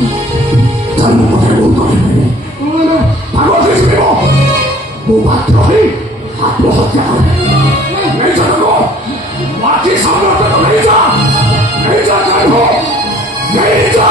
धर्म पते बोल कर भगवती सुनिबो वो बात रही आत्महत्या करे नहीं चलो बाकी सामने तो नहीं जा हो नहीं जा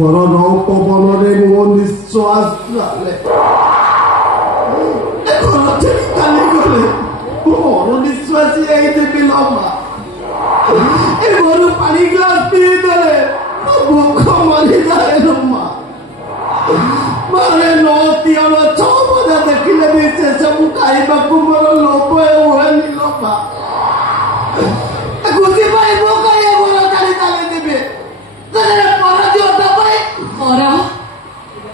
घर पवनरे मो निश्वास मोर निश्वास घर पानी ग्लास पीदे भूख मरी जाए मारे 9 6 बजे देखिले भी से सब खाइबा मोर लोभ हुएनि लम्बा खुशी पाई मो कहिए घर काली ताले देबे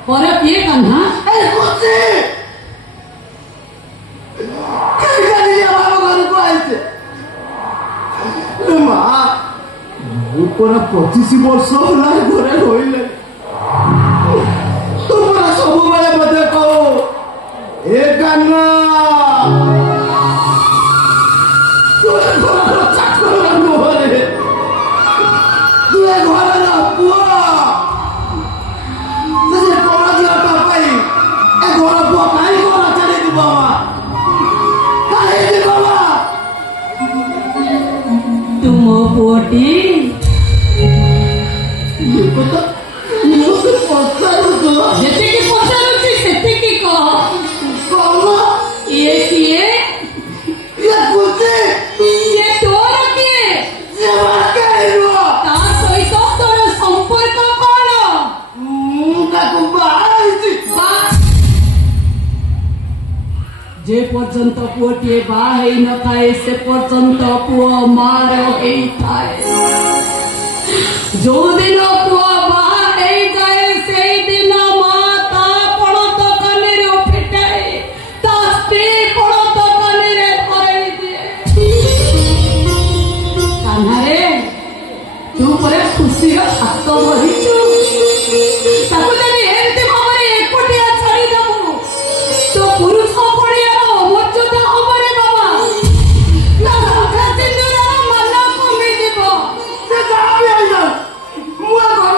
पर किए कन्हा पूरा 25 वर्ष होला घरे रहिले तुमरा सब बेले मते कहो ए कन्ना तू घर चाकर नोरे तू घर ना पुआ से कोरा दिया तो पाई ए घर पुआ काई कोरा चले दी बाबा काई दी बाबा तुम पोटी जे पर्यंत पुओटे बाहे न थाए से पर्यंत पुओ मार थाए जो दिन पुओ बाहे जाए से दिन माता पड़त कने फिटाए ता स्त्री पड़त कने धराई दिए कान्हारे तू परे खुशी हाथ धरिचु ताकू जदि एमती भाव एकोटिया छाड़ी देबू तो पुरुष मुआ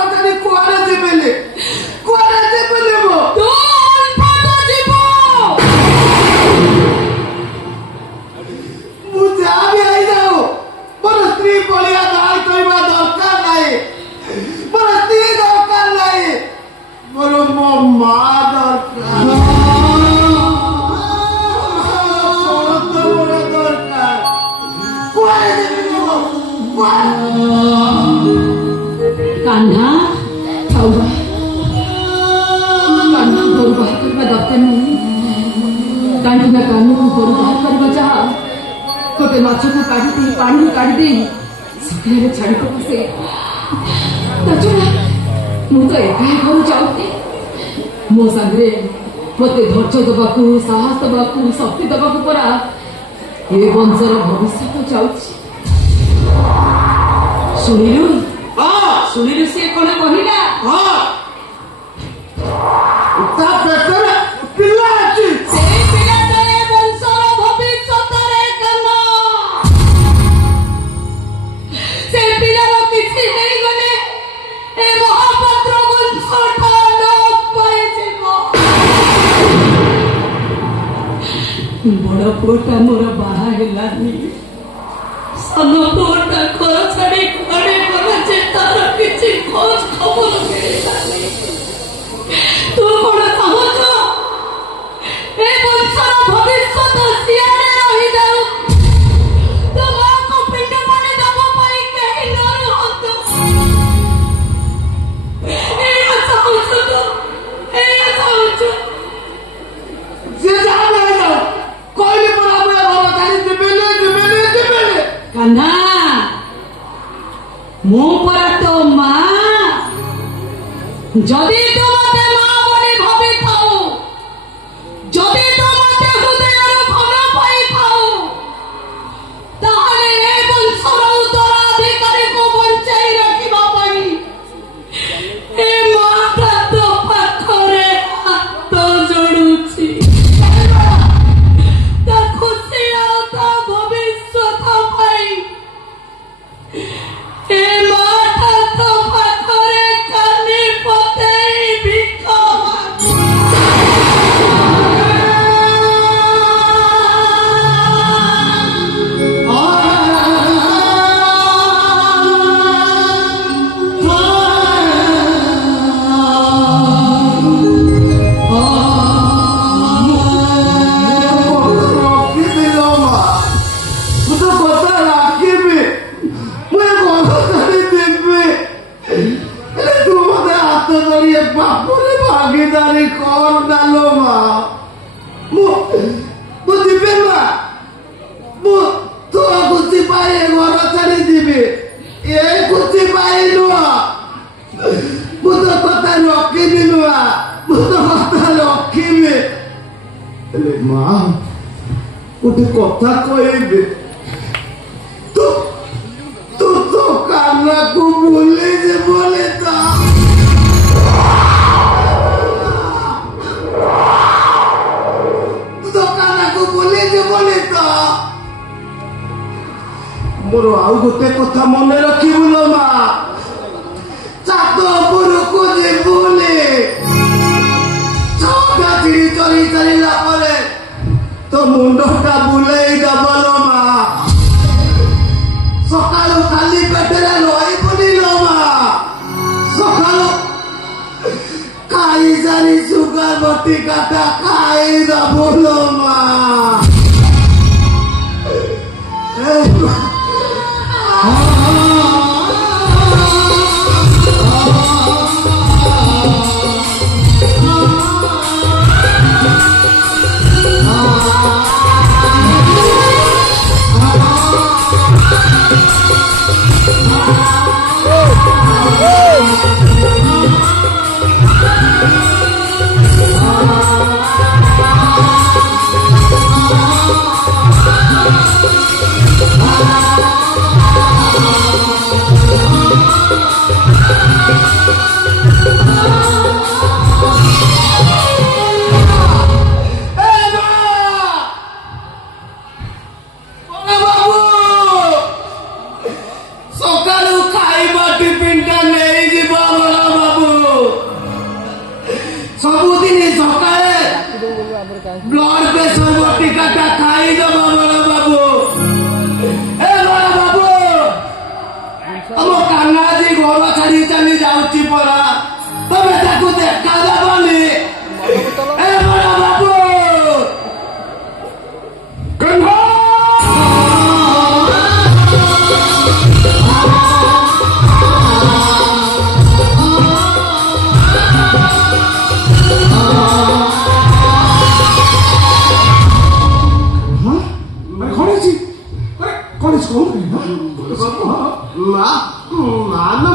कान्हा ଥାଉ କାନ୍ହା ଘରୁ ବାହାର କରିବା ଦରକାର ନାହିଁ କାହିଁକି ନା କାହ୍ନୁ ଘରୁ ବାହାର କରିବା ଯାହା ଗୋଟେ ମାଛକୁ କାଢିଦେଇ ପାଣିରୁ କାଢିଦେଇ ସକାଳେ ଛାଡ଼ିଦେବ ସେ ତାଛଡ଼ା ମୁଁ ତ ଏକା ଘରୁ ଯାଉନି ମୋ ସାଙ୍ଗରେ ମତେ ଧୈର୍ଯ୍ୟ ଦେବାକୁ ସାହସ ଦେବାକୁ ଶକ୍ତି ଦେବାକୁ ପରା ଏ ବଂଶର ଭବିଷ୍ୟତ ଯାଉଛି ଶୁଣିଲୁ ସିଏ କଣ କହିଲା ତା ପେଟରେ ପିଲା ଅଛି ସେଇ ପିଲାଟା ଏ ବଂଶର ଭବିଷ୍ୟତରେ କାମ ସେ ପିଲାର କିଛି ହେଇଗଲେ ଏ ମହାପାତ୍ର ବଂଶଟା ଲୋପ ପାଇଯିବ ବଡ଼ ପୁଅଟା ମୋର ବାହା ହେଲାନି ସାନ ପୁଅଟା ଘର ଛାଡ଼ି କୁଆଡ଼େ ଗଲା ଯେ ତାର କିଛି ଖୋଜ ଖବର ମିଳିଲାନି ତୁ କଣ ଚାହୁଁଛ ଏ ବଂଶର ଭବିଷ୍ୟତ ସିଆଡ଼େ ରହିଯାଉ ତୋ ମାଆକୁ ପିଣ୍ଡ ପାଣି ଦେବା ପାଇଁ କେହି ନ ରୁହନ୍ତୁ ଏଇଆ ଚାହୁଁଛୁ ତୁ ଏଇଆ ଚାହୁଁଛୁ ସେ ଯାହା ଯାଉ କହିଲି ପରା ମୁଁ ଘର ଛାଡ଼ି ଯିବିନି କାହ୍ନା ମୁଁ ପରା ତୋ ମା ଯଦି ତୁ ମତେ ମା ବୋଲି ଭାବିଥାଉ ଯଦି ତୁ ମତେ ହୃଦୟରୁ ଭଲ ପାଇଥାଉ ତାହେଲେ ଏ ବଂଶର ଉତ୍ତରାଧିକାରୀକୁ ବଞ୍ଚାଇ ରଖିବା ପାଇଁ ଏ ମାଟା ତୋ ପାଖରେ ହାତ ଯୋଡୁଛି ତା ଖୁସି ଆଉ ତା ଭବିଷ୍ୟତ ପାଇଁ ଏ ମାଟା ତୋ ପାଖରେ କାନି ପତେଇ ଭିକ भागीदारी कौन डालो माँ दिबे माँ तो खुशी पाई घर छाड़ी दिबे ये खुशी पाई नुआ तो कथा रखी नुआ तो कथा रखी माँ गोटे कथा कहबे तू तो कान्हा को भूले जे बोले तो मोर आउ गोटे कथा मन रखिबु लो मा चात उपरको जे बोले छका चिड़ी चली चलीला परे तो मुंडटा बुलेई दबलो मा सकाळो खाली पेटरे रही बुली लो मा सकाळो खाई जानी सुगर बटी काटा खाई दबलो मा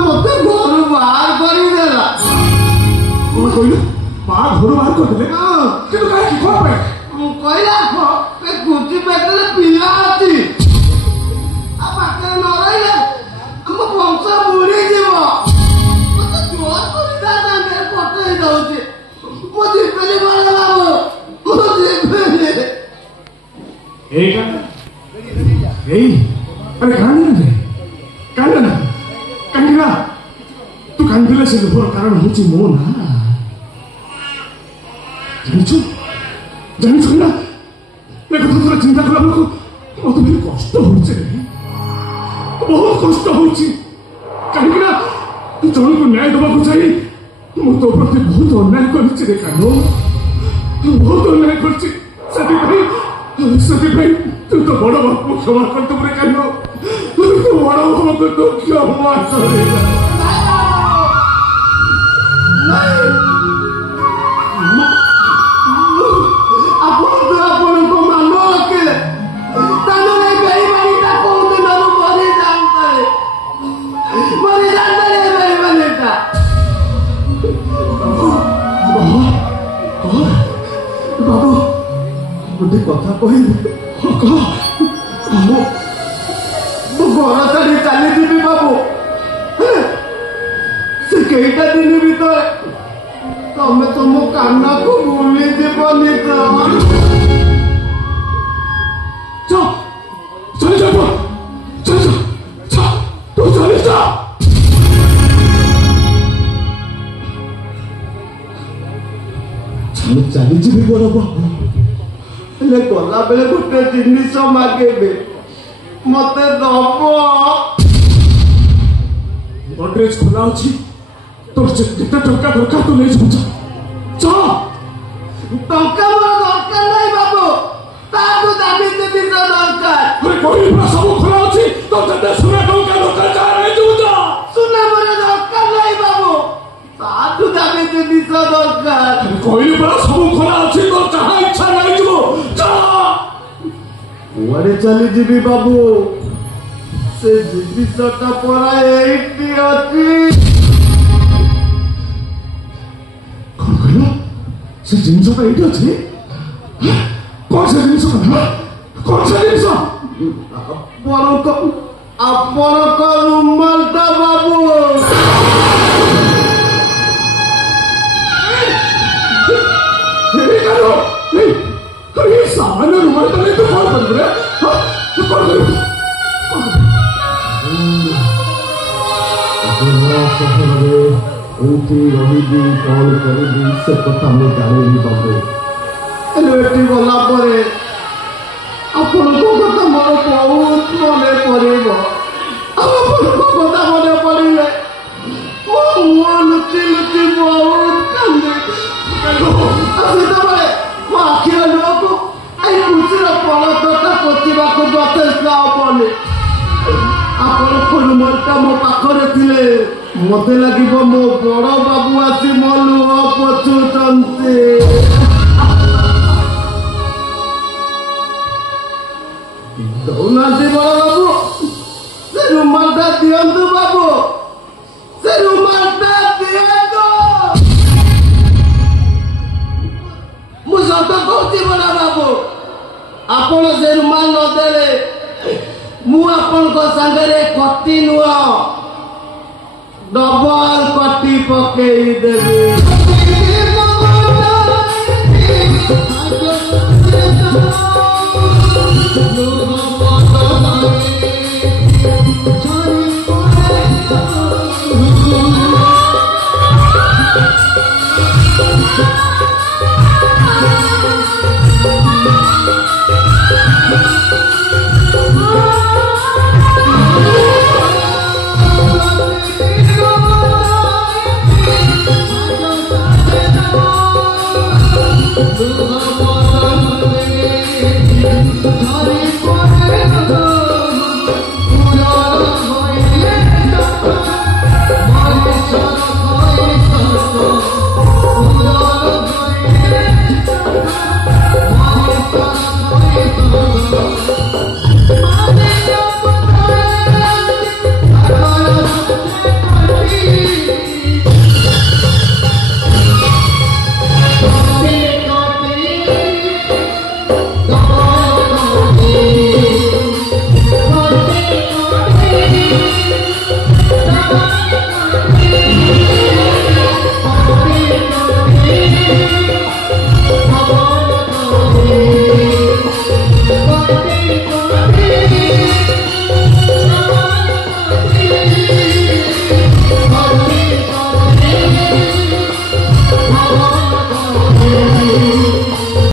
ମତେ ଘରୁ ବାହାର କରିଦେଲା। କଣ କହିଲୁ? ମା ଘରୁ ବାହାର କରିଦେଲେ? କିନ୍ତୁ କାହିଁକି? କଣ ପାଇଁ? କହିଲା କୁଚି ପେଟରେ ପିଲା ଅଛି, ଆଉ ପାଖରେ ନ ରହିଲେ ଆମ ବଂଶ ବୁଡିଯିବ। ମତେ ଜୋର କରି ତା ସାଙ୍ଗରେ ପଠେଇ ଦଉଛି। ମୁଁ ଯିବିନି ବଡ ବାବୁ, ମୁଁ ଯିବିନି। ଏଇଟା ଏଇ ଆରେ କାନ୍ଦିଲେ କାହିଁକି ନା ତୁ କାନ୍ଦିଲେ ସେ ଦୁଃଖର କାରଣ ହଉଛି ମୋ ନା। ଜାଣିଛୁ ନା ଏ କଥା ଥରେ ଚିନ୍ତା କଲା ବେଳକୁ ମତେ ଭାରି କଷ୍ଟ ହଉଛି, ବହୁତ କଷ୍ଟ ହଉଛି। କାହିଁକି ନା ଜଣକୁ ନ୍ୟାୟ ଦେବାକୁ ଯାଇ ମୁଁ ତୋ ପ୍ରତି ବହୁତ ଅନ୍ୟାୟ କରିଛି ରେ କାହ୍ନୁ, ବହୁତ ଅନ୍ୟାୟ କରିଛି। ସେଥିପାଇଁ ତୁ ତ ବଡ ବାପକୁ କ୍ଷମା କରିଦେବୁ ରେ କାହ୍ନୁ, ତୁ ବଡ ବାପକୁ ତୁ କ୍ଷମା କରିଦେବୁ। ଆପଣଙ୍କ ମାନ ରଖିଲେ ତାହେଲେ ବେଇମାନିଟା କୋଉ ଦିନରୁ ମରିଯାଆନ୍ତା ବେଇମାନିଟା। ବାବୁ ଗୋଟେ କଥା କହିବି? ମୁଁ ଘର ଛାଡି ଚାଲିଯିବି ବାବୁ। ସେ କେଇଟା ଦିନ ଭିତରେ ତମେ ତମ କାନକୁ ବୁଲିଯିବନି ତ? ଚାଲିଯିବି ବଡ ବାବୁ, ହେଲେ ଗଲା ବେଳେ ଗୋଟେ ଜିନିଷ ମାଗିବେ, ମତେ ଦବ? ଗଡରେଜ ଖୋଲା ଅଛି, তোর যেতে টঙ্কা দরকার তো নেই। ଟଙ୍କା ମୋର ଦରକାର ନାହିଁ ବାବୁ, ତାକୁ ଦାବି ଜିନିଷ ଦରକାର। କହିଲି ପୁରା ସବୁ ଖୋଲା ଅଛି, ତ ଯେତେ ସୁନା ଟଙ୍କା ଦରକାର ଯାହା ନେଇଯିବୁ ଯା। ସୁନା ମୋର ଦରକାର ନାହିଁ ବାବୁ, ତାକୁ ଦାବି ଜିନିଷ ଦରକାର। କହିଲି ପୁରା ସବୁ ଖୋଲା ଅଛି, ତ ଯାହା ଇଚ୍ଛା ନେଇଯିବୁ ଯା। କୁଆଡେ ଚାଲିଯିବି ବାବୁ? ସେ ଜିନିଷଟା ପରା ଏଇଠି ଅଛି। ସେ ଜିନିଷଟା ଏଇଠି ଅଛି? କଣ ସେ ଜିନିଷ? କଣ ସେ ଜିନିଷ? ଆପଣଙ୍କ ରୁମାଲଟା ବାବୁ। ସାମାନ୍ୟ ରୁମାଲଟା ନେଇ ତୁ କଣ କରିବୁ ରେ? କଣ କରିବୁ? ସହରରେ ଏମିତି ରହିବି, କଣ କରିବି ସେ କଥା ମୁଁ ଜାଣିନି ବାବୁ। ହେଲେ ଏଠି ଗଲା ପରେ ଆପଣଙ୍କ କଥା ମୋର ବହୁତ ମନେ ପଡ଼ିବ। ଆପଣଙ୍କ କଥା ମନେ ପଡ଼ିଲେ ମୁଁ ଲୁଚି ଲୁଚି ବହୁତ କାନ୍ଦେ। ସେତେବେଳେ ମୋ ଆଖିର ଲୁହକୁ ଏଇ ଖୁସିର ପଲକଟା ପୋତିବାକୁ ଯଥେଷ୍ଟ ହବନି। ଆପଣଙ୍କ ରୁମାଲଟା ମୋ ପାଖରେ ଥିଲେ ମତେ ଲାଗିବ ମୋ ବଡ ବାବୁ ଆସି ମୋ ଲୁହ ପୋଛୁଛନ୍ତି। ଦଉନାହାନ୍ତି ବଡ ବାବୁ, ସେ ରୁମାଲଟା ଦିଅନ୍ତୁ ବାବୁ, ସେ ରୁମାଲଟା ଦିଅନ୍ତୁ। ମୁଁ ସତ କହୁଛି ବଡ ବାବୁ, ଆପଣ ସେ ରୁମାଲ ନଦେଲେ ମୁଁ ଆପଣଙ୍କ ସାଙ୍ଗରେ କଟି ନୁହଁ, ଡବଲ କଟି ପକେଇ ଦେବି।